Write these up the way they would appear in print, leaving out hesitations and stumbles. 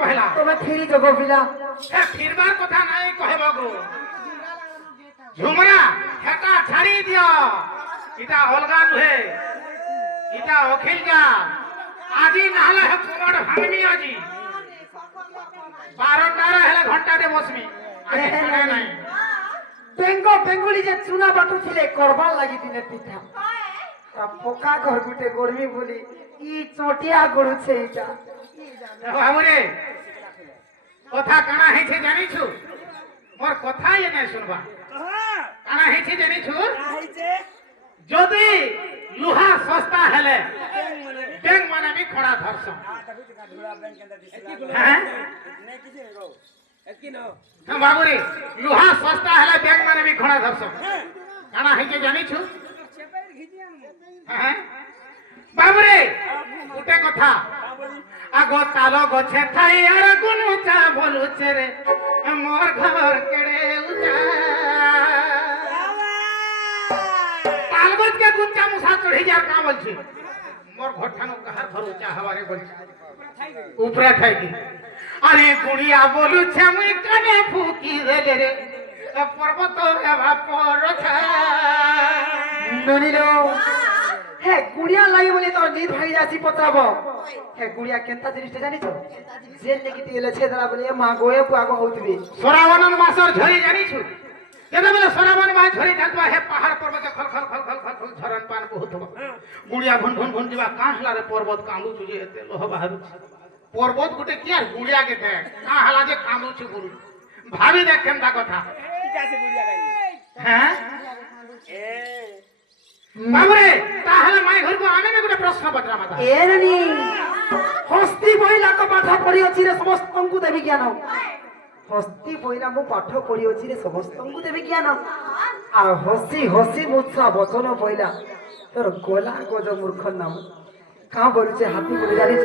पहला तमे फिरी जगो बिला हे फिरबार कथा नहीं कहबो गो झुमरा हेटा छाड़ी दियो इटा अलगा नुहे इटा अखिल जा आजी नहले हे कुमड़ भांगमी आजी 12 हेले घंटा दे बसमी आजी छड़े नहीं बेंगो बेंगुली जे चुना बाटू थिले करबार लागि दिने पिठा पोका घर गुटे गोरमी बोली ই চটিয়া গড়ুছে এটা বাবুরে কথা কানা হইছে জানিছু মোর কথা এনে শুনবা কানা হইছে জানিছু যদি লুহা সস্তা হেলে ব্যাংক মানে বি খড়া ধরছ হ্যাঁ হ্যাঁ বাবুরে লুহা সস্তা হেলে ব্যাংক মানে বি খড়া ধরছ কানা হইছে জানিছু হ্যাঁ বাবুরে উঠে কথা আগো তালো গছে ঠাই আর গুনু চা বলুছে রে মোর ঘর কেড়ে উচা তাল গছ কে গুঞ্চা মুসা চড়ি যার কা বলছি মোর ঘর ঠানো কাহার ঘর উচা হওয়ারে বলছি উপরে থাকি আরে গুড়িয়া বলুছে মুই কানে ফুকি দেলে রে পর্বত এবা পরছা ননিলো হে গুড়িয়া লাগি বলে তোর নিদ ভাই যাচ্ছি পচাবো হে গুড়িয়া কেনতা জিনিসটা জানিছ জেল লাগি দিলে ছেদরা বলে মা গোয়ে পাগো হউতবি শ্রাবণ মাসর ঝরি জানিছু যেতবেলে শ্রাবণ মাস ঝরি থাকবা হে পাহাড় পর্বত খল খল খল খল খল খল ঝরন পান বহুতবা গুড়িয়া ভন ভন ভন দিবা কাঁহলারে পর্বত কাঁদু তুজে এতে লোহ বাহারু পর্বত গুটে কি আর গুড়িয়া কে দেখ কাঁহলা যে কাঁদুছে গুরু ভাবি দেখেন তা কথা ঠিক আছে গুড়িয়া গাই হ্যাঁ এ বাবুরে তাহলে মাই ঘরকু আমি না গোটে প্রশ্ন পত্রা মাতা এরনি হস্তি বইলা ক পাঠ পড়ি অছি রে সমস্তଙ୍କୁ দেবি জ্ঞান হস্তি বইলা মু পাঠ পড়ি অছি রে সমস্তଙ୍କୁ দেবি জ্ঞান আর হসি হসি মুছা বচন বইলা তোর গোলা গজ মূর্খ নাম কা বলছে হাতি বলে জানিছ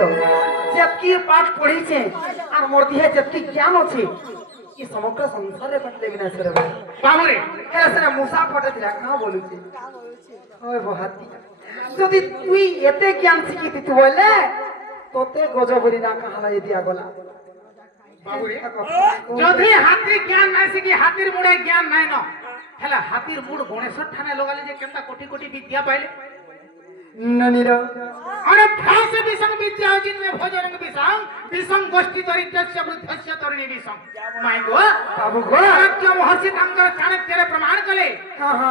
যেতকি পাঠ পড়িছে আর মোর দিহে যেতকি জ্ঞান আছে ই সমগ্র সংসারে পাঠলে বিনা সরে বাবুরে এরা সেরা মুসা ফটে দিলা কা বলুছে ওই বহাতি যদি তুই এতে জ্ঞান শিখিতি তুই বলে তোতে গজবরি না কাহালা দিয়া গলা বাবুরে যদি হাতির জ্ঞান নাই শিখি হাতির মুড়ে জ্ঞান নাই ন হেলা হাতির মুড় গণেশ্বর ঠানে লগালে যে কেনতা কোটি কোটি বিদ্যা পাইলে ননির अरे भाषे विसंग विद्या जिनमें भोजन विसंग विसंग गोष्ठी दरिद्रस्य वृद्धस्य तरुणी विसंग माय गो बाबू गो क्या महर्षि तंकर चाणक्य तेरे प्रमाण कले कहा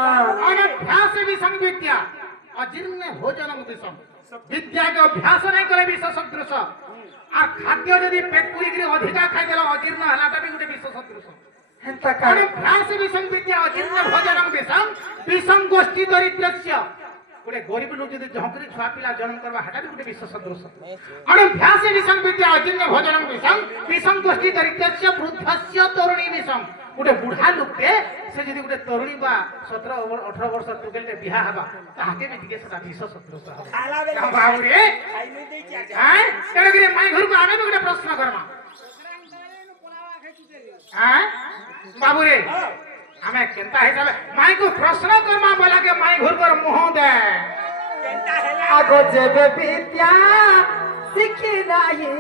अरे भाषे विसंग विद्या अजीर्ण भोजन विसंग विद्या के अभ्यास नहीं करे विष सदृश और खाद्य यदि पेट पूरी करे अधिका खाइ देला अजीर्ण हलाटा भी गुटे विष सदृश हेंता का अरे भाषे विसंग विद्या अजीर्ण भोजन विसंग विसंग गोष्ठी दरिद्रस्य गोटे गरीब लोक यदि झंकरी छुआ पिला जन्म करवा हटा भी गोटे विश्व सदृश अणु भ्यासे विसंग विद्या अजीर्ण भोजन विसंग विसंग गोष्ठी दरिद्रस्य वृद्धस्य तरुणी विसंग गोटे बुढ़ा लोकटे से यदि गोटे तरुणी बा 17-18 वर्ष टुकेलटे बिहा हबा ताहाके भी टिके सदा विश्व सदृश हबा बाबुरे खाइ नै दै छी हैं तेरे गिरे माई घर को आमे भी गोटे प्रश्न करमा हैं बाबुरे हमें केनता हिसाबे माई को प्रश्न करमा बोला के माई घर पर मुंह दे केनता हेला आगो जेबे विद्या शिखी नाही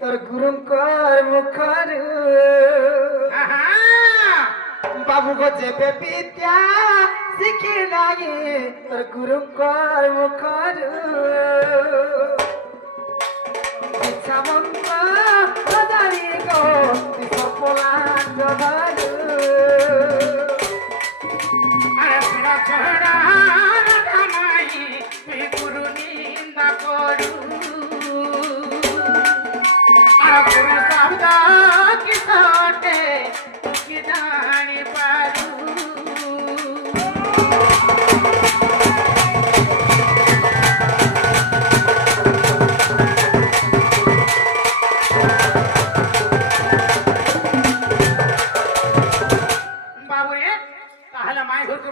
तोर गुरुंकर मुखरु बाबू गो जेबे विद्या शिखी नाही तोर गुरुंकर मुखरु इच्छा मंत हजारी गो दिसपोलान गधारु अरे सुना कहना राधामाई तुई गुरु निंदा करू अरे गुरु शब्द किसोटे कि जानी पारू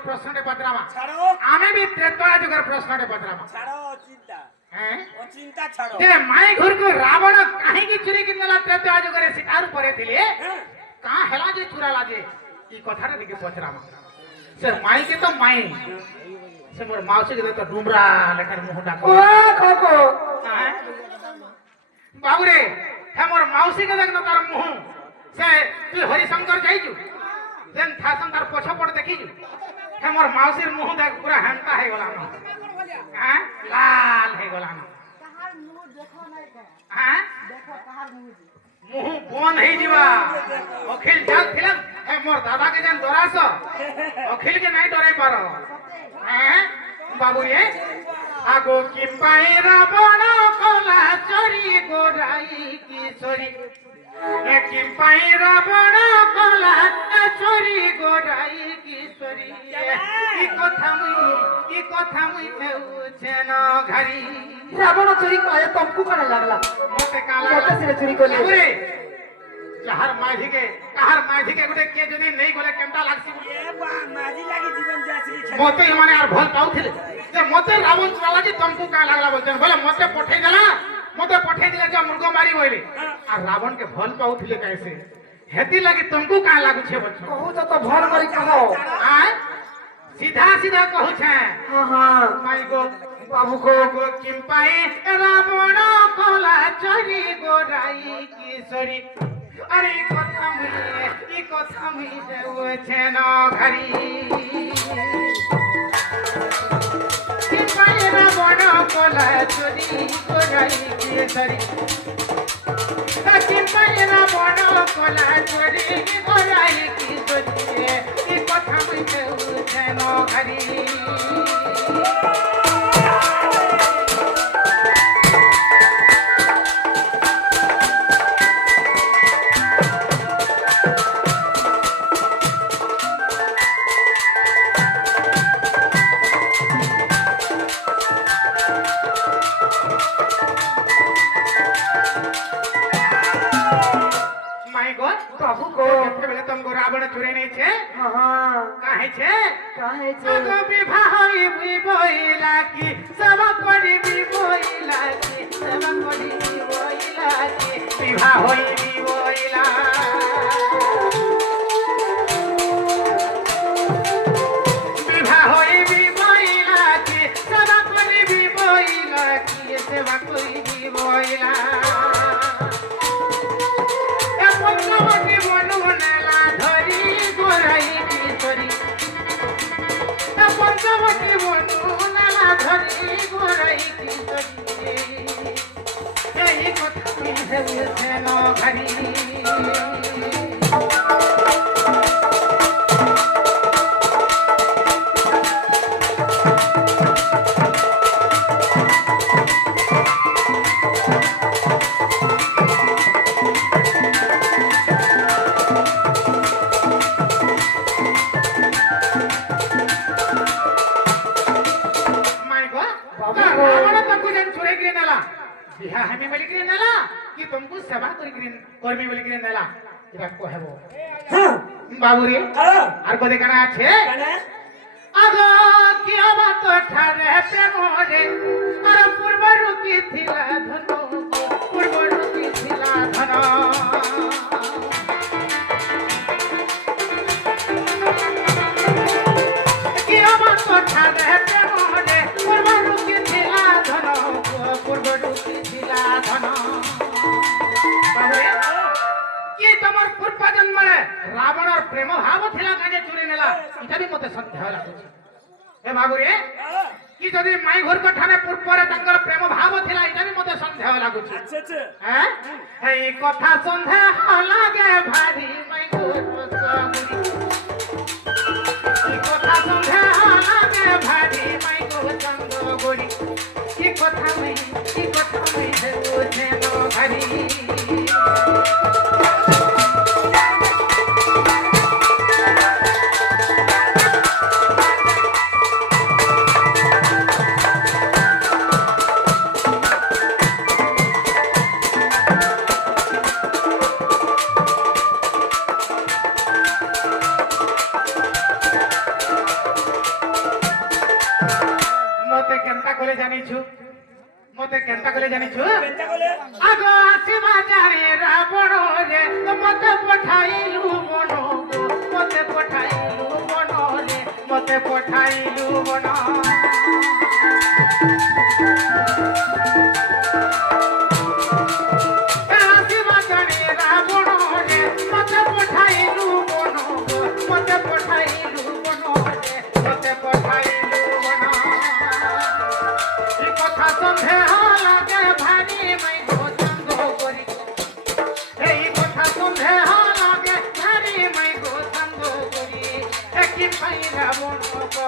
प्रश्न पत्रामा ছাড়ো आमे भी त्रेतया जुगर प्रश्न पत्रामा ছাড়ো চিন্তা हैं ও চিন্তা ছাড়ো तेरे माई घर को रावण काहे की चुरी किनला त्रेतया जुगर शिकार परे थिले का हेला जे चुरा लाजे ई कथारे दिके पचरामा से माई के तो माई से मोर माउसी के तो डुमरा लेकर मुंह डाको ओ कोको बाबू रे হে মোর মাউসীকে দেখন তার মুহ সে তুই হরিশঙ্কর যাইছু যেন থাসন তার পছপট দেখিছু হে মোর মাউসীর মুহ দেখ পুরা হেন্তা হয়ে গলা না হ্যাঁ লাল হয়ে গলা না হ্যাঁ মুহ বন্ধ হয়ে যাবা অখিল জানছিলাম হে মোর দাদাকে যেন ডরাস অখিলকে নাই ডরাই পার হ্যাঁ বাবু রে আগো কি পাই রাবণ কলা চরি গোরাই কিশোরী কি পাই রাবণ কলা চরি গোরাই কিশোরী কি কথা মুই হেউছে ন ঘারি রাবণ চুরি করে তমকু কানে লাগলা মতে কালা মতে সিরে চুরি করলে বাবুরে যাহার মাঝিকে গোটে কে যদি নেই গলে কেমটা লাগছি এ বা মাঝি লাগি জীবন যাচ্ছি মতে মানে আর ভাল পাউଥିଲେ যে মতে রাবণ চলা লাগি তমকু কা লাগলা বলছেন বলে মতে পঠাই দিলা যে মৃগ মারি বইলে আর রাবণ কে ভাল পাউଥିଲେ कैसे হেতি লাগি তমকু কা লাগুছে বলছো কହୁଛ ତ ଭଲ କରି କହ আয় सीधा सीधा कहू छे ହଁ ହଁ माई गो ବାବୁ କୋ गो किंपाई रावण कला चरी गोराई किशोरी अरे ई কথা মুই দেউছে ন ঘারি किंपाई रावण कला चरी गोराई किशोरी किंपाई रावण कला चरी गोराई किशोरी ई কথা মুই দেউছে ন ঘারি माई गॉड बाबू को केते बेले तुमको रावण चुरे नहीं छे ହଁ ହଁ काहे छे କାहे ଯେ अगो विवाह होई बोइला की सब करी बोइला की सब करी बोइला की विवाह होई बोइला विवाह होई बोइला की सब करी बोइला की सब करी बोइला পঞ্চবতী বনুনেলা ধরি গোরাই কিশোরী পঞ্চবতী বনুনেলা ধরি গোরাই কিশোরী এই কথা ভেবেছে ন ঘারি माय गॉड बाबू। रावण तुमको जन चुरे गिरे नेला बिहा हमें बोली गिरे नेला कि तुमको सेवा करी गिरे कर्मी बोली गिरे नेला इबा कहबो ହଁ बाबू रे হ্যাঁ আর কদে কানা আছে কানে আগো কি হবা তো ঠারে প্রেম রে আর পূর্বরু কি থিলা ধন পূর্বরু কি থিলা ধন কি হবা তো ঠারে প্রেম রে পূর্বরু কি থিলা ধন পূর্বরু কি থিলা ধন বাবুরে কি তোমার পূর্ব জন্মে রাবণর প্রেম ভাব থিলা কাজে চুরি নেলা এটা ବି মতে সন্দেহ লাগুছে এ বাবুরে কি যদি মাই ঘর ঠানে পূর্বরে তাঙ্কর প্রেম ভাব থিলা এটা ବି মতে সন্দেহ লাগুছে আচ্ছা আচ্ছা হ্যাঁ এই কথা সন্দেহ লাগে ভারি মাই ঘর কি কথা সন্দেহ লাগে ভারি মাই ঘর চন্দ্র গড়ি কি কথা মুই বুঝে ন ভারি মতে কেনটা করে জানিছু কেনটা কলে আগ আসিবা জারে রাবণ রে মতে পঠাইলু বন মতে পঠাইলু বন রে মতে পঠাইলু বন আসিবা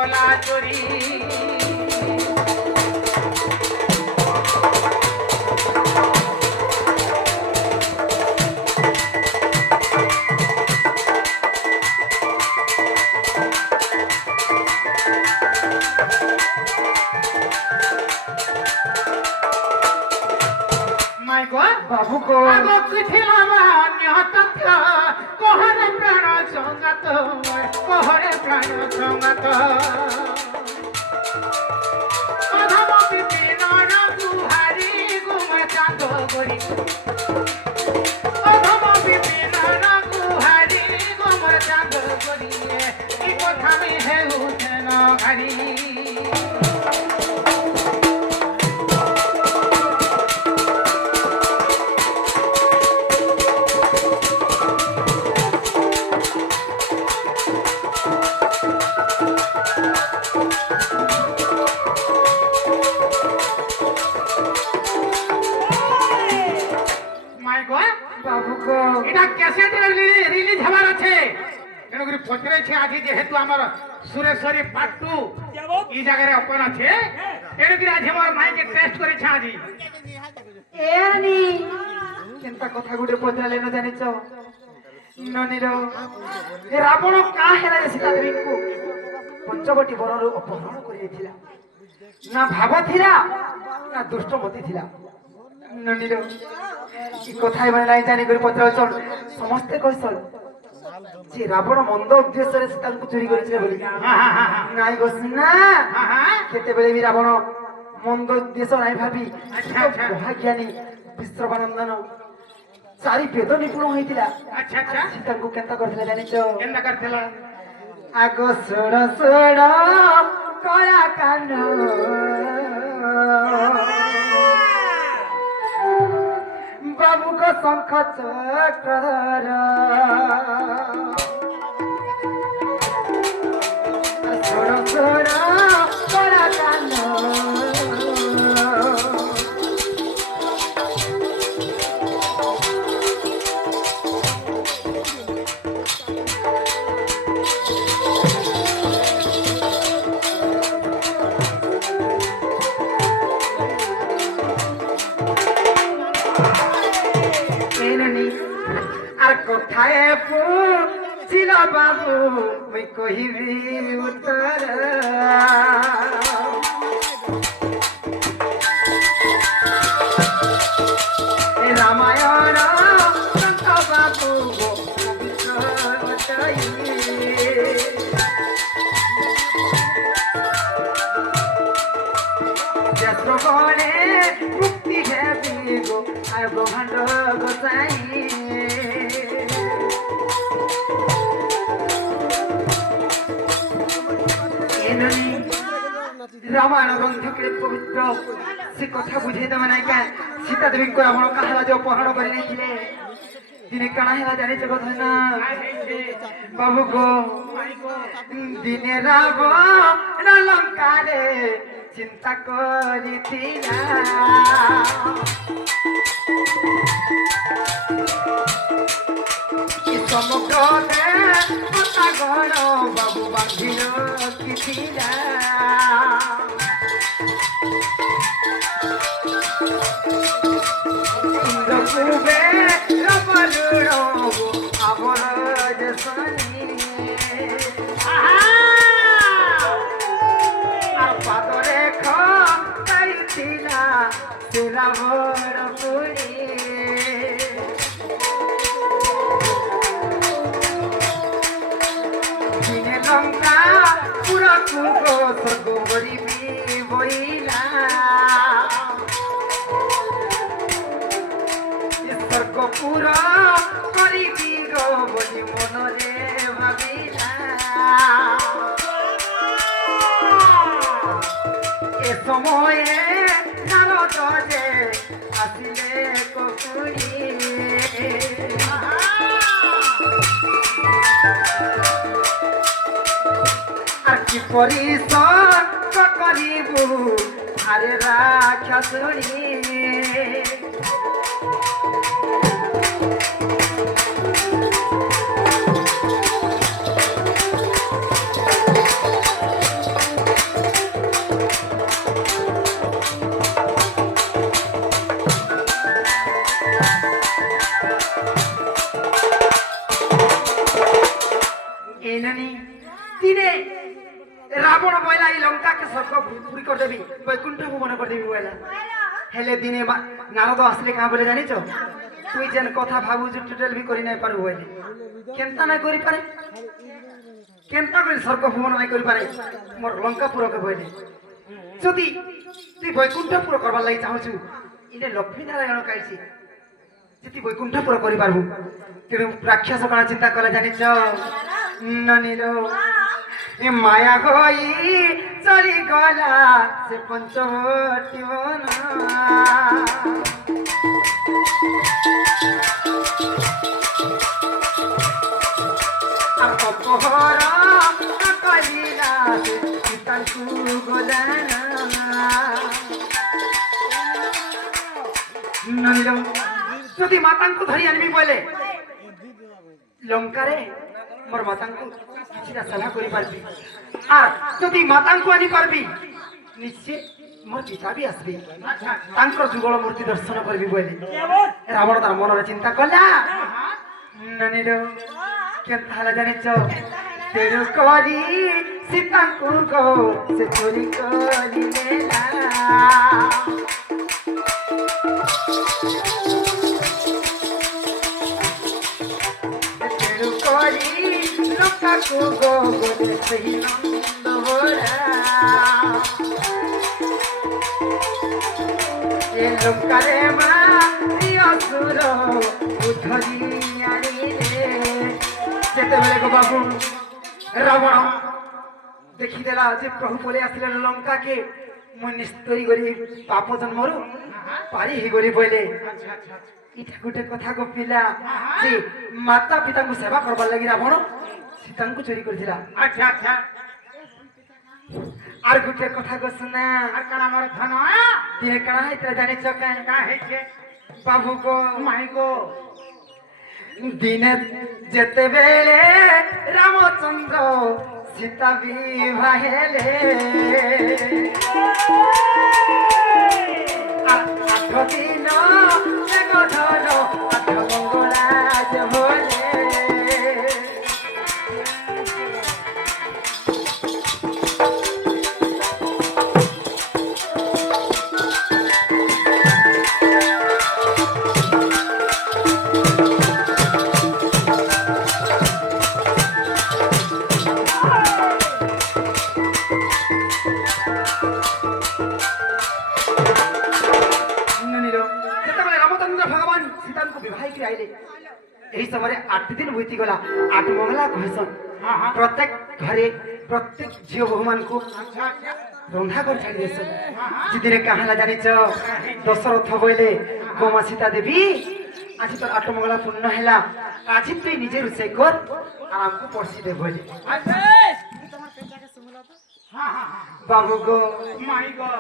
গলা চরি মাই গড বাবু গো আগত ছিলাম অন্য তথ্য কহরে প্রাণ সঙ্গাত কহরে প্রাণ সঙ্গাত অধম বিপিন গুহারি গুমে চাঁদ করি অধম বিপিন গুহারি গুমে চাঁদ করি এই কথা মি হেউছেন ঘারি মাই গড বাবু গো এটা ক্যাসেট রিলিজ হবার আছে তেণুকরি পচরাইছে আজ যেহেতু আমার সুরেশ্বরী পার্ট 2 এই জায়গায় ওপেন আছে তেণুকরি আজ আমার মাইকে টেস্ট করেছে আজ এনি কেনতা কথা গুটে পচালে ন জানিছ ননির এ রাবণ কা হেলা সীতা দেবীଙ୍କୁ পঞ্চবटी বনରୁ ଅପହରଣ କରିଥିଲା ନା ଭାବ ଥିଲା ନା ଦୁଷ୍ଟମତି ଥିଲା ନନିର এই কথাই মানে নাই জানি করে পচাল ସମସ୍ତେ কইছল যে রাবণ মন্দ উদ্দেশ্যরে সীতাଙ୍କୁ চুরি করেছিল বলি নাই গো না কেতেବେଳେ ବି ରାବଣ মন্দ উদ্দেশ্য নাই ভাবি মহাজ্ঞানী বিশ্ববানন্দন চারি বেদ নিপুণ হয়েছিলা আচ্ছা আচ্ছা সীতাଙ୍କୁ কেନ୍ତା କରିଥିଲା ଜାଣିଛ কেনটা করছিল আগ ষোড় ষোড় কলা কান বাবুক শঙ্খ চক্র ষোড় ষোড় কলা কান আর কোথায় ছিল বাবু মুই কহিবি উত্তর রামায়ণ সন্ত বাবু শ্রবণে মুক্তি হেবি গো আর ব্রহ্মাণ্ড গোসাই রামায়ণ গ্রন্থকে পবিত্র সে কথা বুঝাই দেবে নাই কেন সীতা দেবীকে রাবণ কাহারা যে অপহরণ করে নিয়েছিলে দিনে কাଣା হেলা জানিছে কথা না বাবু গো দিনে রাবণ লঙ্কারে চিন্তা করিছিলা সমগ্র গণ বাবু বাঁধিল কিছিলা ইন্দ্রপূর্বে রবলুণ আমর শনি পাদরে খাইছিলা সুরাবর পুরী দিনে লঙ্কা পুরা কুক স্বর্গ গরিবী বইলা স্বর্গ পুরা গরিবী গো বলি মনরে ভাবিলা এ সময়ে নারদ যে আসিলে ককুড়ি আর কি পরিশ্রম করিবু আরে রাক্ষসুনি এই নানি দিনে রাবণ বইলা এই লঙ্কাকে স্বর্গ পুরি করে দেবি বৈকুণ্ঠ ভুবন করে দেবি বইলা হেলে দিনে নারদ আসলে কাঁ বলে জানিছ তুই যেন কথা ভাবুଛୁ টোটাল भी করি নাই পারু বইলে কেনতা নাই করি পারে কেনতা করে স্বর্গ ভুবন নাই করি পারে মোর লঙ্কাপুরকে বইলে যদি তুই বৈকুণ্ঠপুর করবার লাগি চাহুছু ইনে লক্ষ্মী নারায়ণ কাইছি যে তুই বৈকুণ্ঠপুর করি পারবু তেଣୁ ରାକ୍ଷସ କଣ ଚିନ୍ତା କଲେ ଜାଣିଛ ନନୀର ଏ ମାୟା ହୋଇ ଚଳିଗଲା ସେ ପଞ୍ଚବଟୀ ବନ ଅପହରଣ କଲିଲା ସେ ସୀତାଙ୍କୁ ଗଲାନା ନନୀର যদি মাতাঙ্কু ধরি আনবি বলে লঙ্কারে মোর মাতাঙ্কু কিছুটা সেবা করি পারবি আর যদি মাতাঙ্কু আনি পারবি নিশ্চয় মোর পিতা বি আসবি তাঙ্কর যুগল মূর্তি দর্শন করবি বলে রাবণ তার মନରେ চিন্তা কলা ননীর কেনতা হলা জানিছ তেরু করি সীতাঙ্কু গো সে চুরি করি নেলা লোকাকু গো বলে সেই নন্দ ভরা এ লোকারে মা অসুর উদ্ধরি আনিলে যেতেবেলে গো বাবু রাবণ দেখিদেলা যে প্রভু বলে আসলে লঙ্কাকে ମୁଁ ନିସ୍ତରୀ କରି ପାପ ଜନ୍ମରୁ ପାରି ହେଇଗଲି ବୋଇଲେ ଏଇଟା ଗୋଟେ କଥା ଗପିଲା ଯେ ମାତା ପିତାଙ୍କୁ ସେବା କରବାର ଲାଗି ରାବଣ ସୀତାଙ୍କୁ ଚୋରି କରିଥିଲା আচ্ছা আচ্ছা আর ଗୋଟେ କଥା গো ଶୁନା আর কানা আমার ধন ଦିନେ କାଣା ହେଇଥିଲା ଜାଣିଛ କାଁ কা হইছে ବାବୁ ଗୋ মাই গো ଦିନେ ଯେତେବେଳେ ରାମଚନ୍ଦ୍ର ସୀତା ବିବାହ ହେଲେ আঠ দিন মেঘধর আঠ মঙ্গলাজ হলে এই সময় 8 দিন বইতি গলা 8 মঙ্গলা কহসন প্রত্যেক ঘরে প্রত্যেক ঝিও বহুমানকু রন্ধা করে ছাড়ি দেসন যেদিনে কাহালা জানিছ দশরথ বইলে গোমা সীতা দেবী আজি তোর 8 মঙ্গলা পূর্ণ হেলা আজি তুই নিজে রুষাই কর আর আমকু পড়ছি দে বইলে বাবু গো মাই গো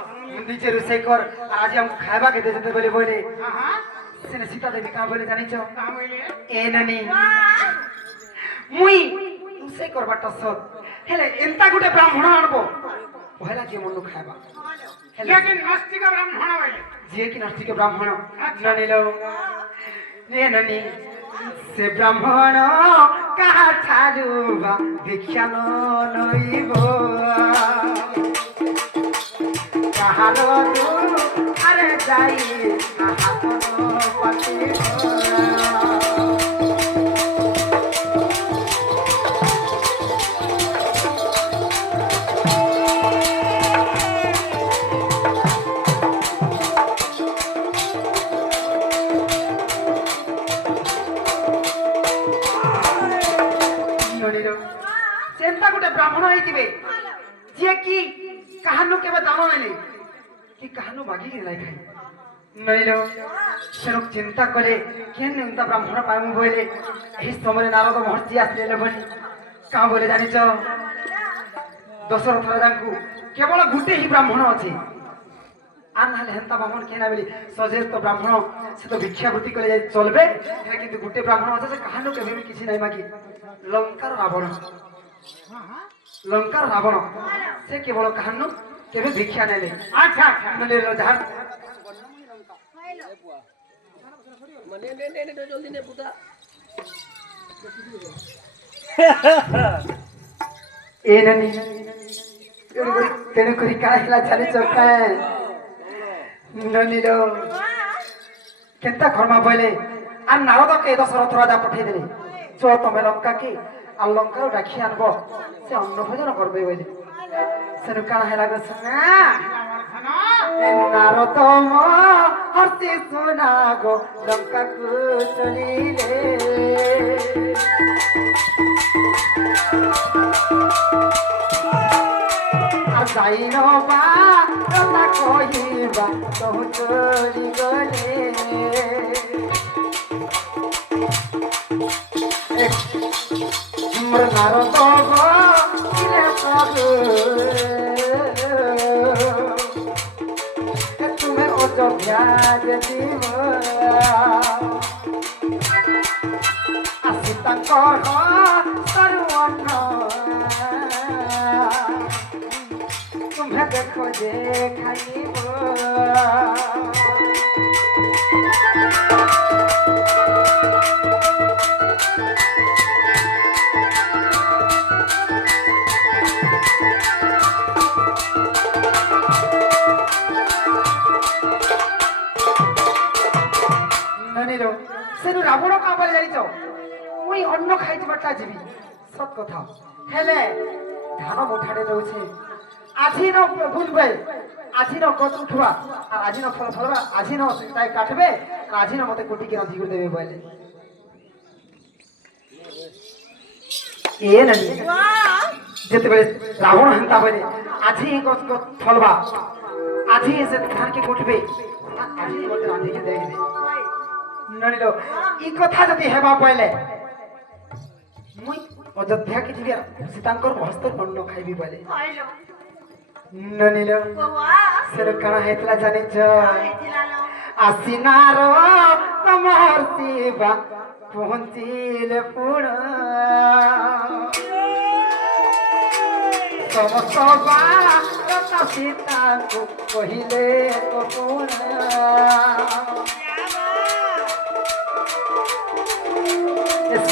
নিজে রুষাই কর আর আজি আমকু খাইবা কে দে যেতে বলে বইলে সেনে সীতা দেবী কা বলে জানিছ কা বইলে এ নানি মুই রুষাই করবাটা সত হেলে এন্তা গুটে ব্রাহ্মণ আনবো পহেলা যে মনু খাইবা লেকিন নাস্তিক ব্রাহ্মণ বইলে যে কি নাস্তিক ব্রাহ্মণ নানিল এ নানি সে ব্রাহ্মণ কাহা ঠারু বা ভিক্ষা নইব কাহার আরে যাই হাত পাতিব সেন্তা গোটে ব্রাহ্মণ হইতিবে যে কি কাহানু কেবে দান নাইলে কি কাহানু মাগি নাই খাই নইল সেরক চিন্তা করে কেন এন্তা ব্রাহ্মণ পাইমু বইলে এই সময় নারদ মহর্ষি আসলে বলি কা বলে জানিছ দশরথ রাজাঙ্কু কেবল গুটে হি ব্রাহ্মণ আছে আর নাহলে হেন্তা ব্রাহ্মণ কেনা বলি সজের তো ব্রাহ্মণ সে তো ভিক্ষাবৃত্তি করে যাই চলবে হ্যাঁ কিন্তু গুটে ব্রাহ্মণ আছে সে কাহানু কেবে কিছু নাই মাগি লঙ্কার রাবণ লঙ্কার রাবণ সে কেবল কাহানু কেবে ভিক্ষা নেলে আচ্ছা আচ্ছা নইল যার জলদি নে পুতা ଏ ନାନୀ ତେଣୁ କରି କାଣା ହେଲା ଚାଲିଛ କାଁ ନାନୀର କେନ୍ତା କର୍ମା ବୋଇଲେ আর নারদকে দশরথ রাজা পঠাইদেলে চো তুমি লঙ্কাকে আর লঙ্কার ডাকি আনব সে অন্ন ভোজন করবে বলে সেনু কাଣା হেলা গো সোনা নারদ হর্ষি সোনা গো লঙ্কাকু চলিলে আর যাইন বা কথা কহিবা তহু চলি গলে মোর নারদ গো ইলে প্রভু তুমি অযোধ্যা দিব আসি তাঙ্কর সর্বন্ন তুমি দেখো যে খাইব সেনু রাবণ কাবলে যাইছ মুই অন্ন খাইতে বাটা যাবি সত কথা হেলে ধান মুঠাড়ে রয়েছে আজি ন বুনবে আজি ন গছ উঠবা আর আজি ন ফল ফলবা আজি ন তাই কাটবে আর আজি ন মতে কোটিকে রাধি করে দেবে বলে এ নানি যেতেবেলে রাবণ হান্তা বলে আজি গছ ফলবা আজি এসে ধানকে কুটবে আজি মতে রাধিকে দেবে ননিল ই কথা যদি হেবা পাইলে মুই অযোধ্যাকে যাবি সীতাঙ্কর হস্তর অন্ন খাইবি বলে ননিল সের কাଣା হেতলা জানিছ আসিনার তোমার শিবা পৌঁছিলে পুণ সমস্ত বাতা সীতাଙ୍କୁ কহিলে কপুণ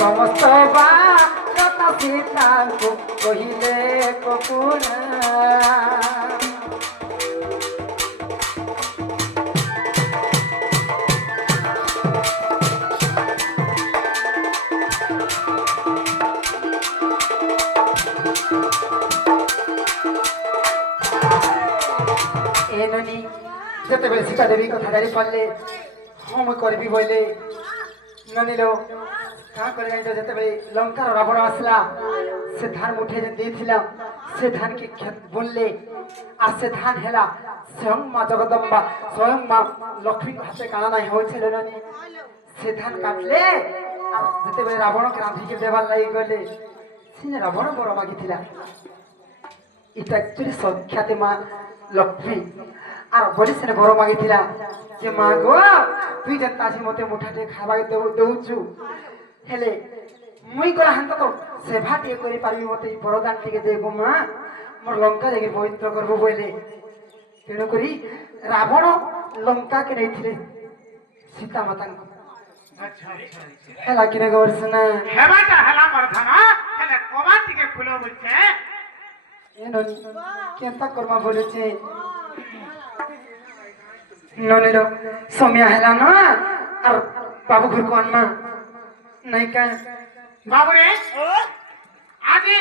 সমস্ত বাতা সীতাଙ୍କୁ কহিলে কপুণ এননি যেতেবেলে সীতা দেবী কথা জানি পারলে হম করবি বলে ননিল কাঁ করে জানিছ যেতেবেলে লঙ্কার রাবণ আসলা সে ধান মুঠে যে দিয়েছিলাম সে ধানকে বললে আর সে ধান হেলা স্বয়ং মা জগদম্বা স্বয়ং মা লক্ষ্মী হাতে কানা নাই হয়েছিল নানি সে ধান কাটলে আর যেতেবেলে রাবণকে রাঁধিকে দেবার লাগি গলে সিনে রাবণ বড় মাগিছিলা এটা একচুয়ালি সখ্যাতে মা লক্ষ্মী আর বলি সেনে বড় মাগিছিলা যে মা গো তুই যেন আজি মতে মুঠাতে খাবাই দৌছু হেলে মুই গলা হান্ত তো সেভা টিকে করি পারবি মতে বড়দান টিকে দে গো মা মোর লঙ্কা দেখি পবিত্র করবো বলে তেণু করি রাবণ লঙ্কাকে নেইছিলে সীতা মাতাঙ্ক হেলা কিনে গবরছ না হেবাটা হেলা মরধানা হেলে কবা থেকে ফুলো বুঝছে ননি কেনতা কর্মা বলেছে ননিল সময়া হেলা না আর বাবু ঘরকু আনমা নাই কা বাবুরে আজি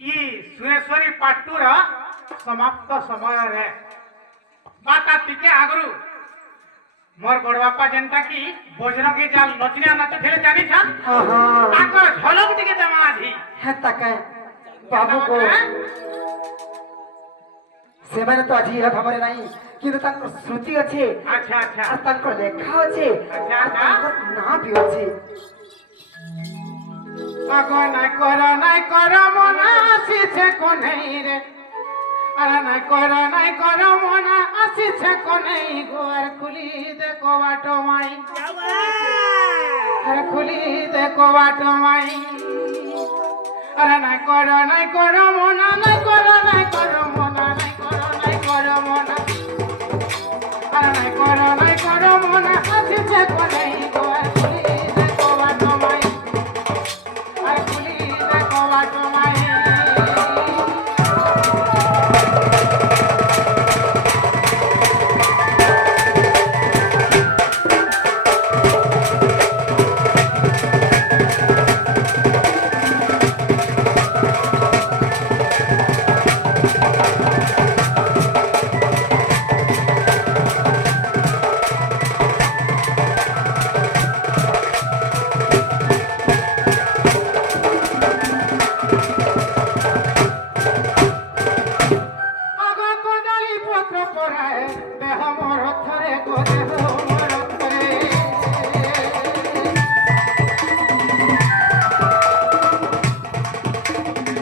ই সুরেশ্বরী পাট্টুর সমাপ্ত সমୟରେ বাতা টিকে আগরু মোর বড় বাপা যেনটা কি বজরঙ্গী জাল নচিনা নাচ ঠেলে জানিছান তাকর ঝলক টিকে দেমা আজি হ্যাঁ তাকায় বাবু কো ସେମାନେ ତ ଆଜି ଏହା ଭାବରେ ନାହିଁ କିନ୍ତୁ ତାଙ୍କର ସ୍ମୃତି ଅଛି আচ্ছা আচ্ছা আর ତାଙ୍କର ଲେଖା ଅଛି ଆଚ୍ଛା, আর ଆଚ୍ଛା। ତାଙ୍କର ନାଁ ବି ଅଛି আগো নাই কর মনা আসিছে কোনেই রে আরে নাই কর মনা আসিছে কোনেই গো আর খুলি দেখো বাটো মাই আর খুলি দেখো বাটো মাই আরে নাই কর মনা নাই কর মনা আরে নাই কর মনা মনা আসিছে কোলাই গো আর খুলি দেখো বাটমাই আর খুলি দেখো বাটমাই আগো কদলি পত্র পরায় দেহ মোর থরে গো দেহ মোর থরে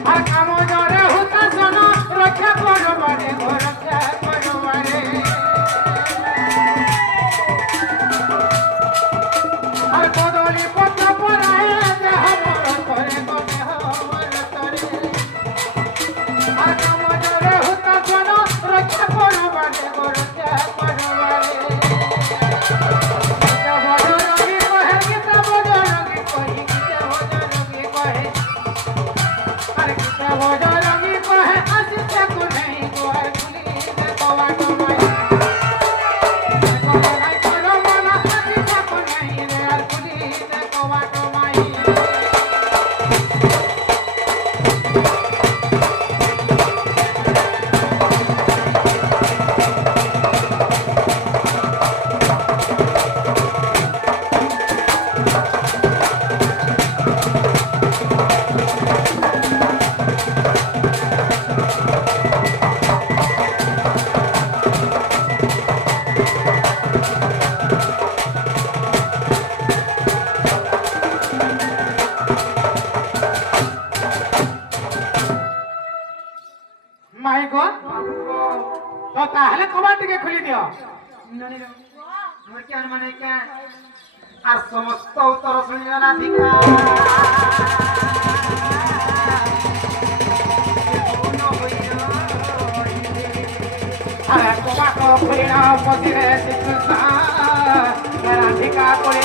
আর কাম জরে হুতাসন রক্ষা করবারে গো রক্ষা করবারে আর কদলি পত্র পরায় দেহ মোর থরে গো দেহ মোর থরে আর কাম জরে হুতাসন রক্ষা করবারে গো রক্ষা করবারে গীতা ভজরঙ্গী কহে গীতা ভজরঙ্গী কহি গীতা ভজরঙ্গী কহে আর গীতা ভজরঙ্গী কহে আসিছে কোলাই গো আর খুলি দেখো বাটমাই দেখো কোলাই করো মনা আসিছে কোলাই রে আর খুলি দেখো বাটমাই মাই গো তো তাহলে কবার টিকে খুলি দিও আমার কেন মানে কেন আর সমস্ত উত্তর শুনিও না ধিকা আরে কবা তো খুলি না পথিরে শিক্ষা রাধিকা করে